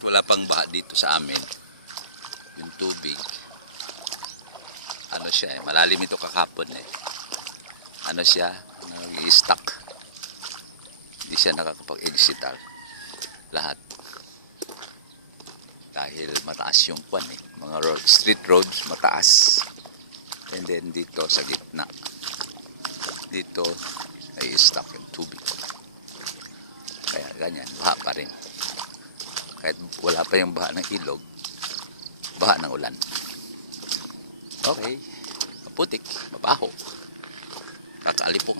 Kahit wala pang baha dito sa amin, yung tubig, ano siya eh, malalim ito kakapon eh. Ano siya, nag-i-stuck. Hindi siya nakakapag-exit lahat. Dahil mataas yung puwan eh. Mga street roads mataas. And then dito sa gitna, dito ay stuck yung tubig. Kaya ganyan, baha pa rin. Kahit wala pa yung baha ng ilog, baha ng ulan. Okay, maputik, mabaho, kakaalipong.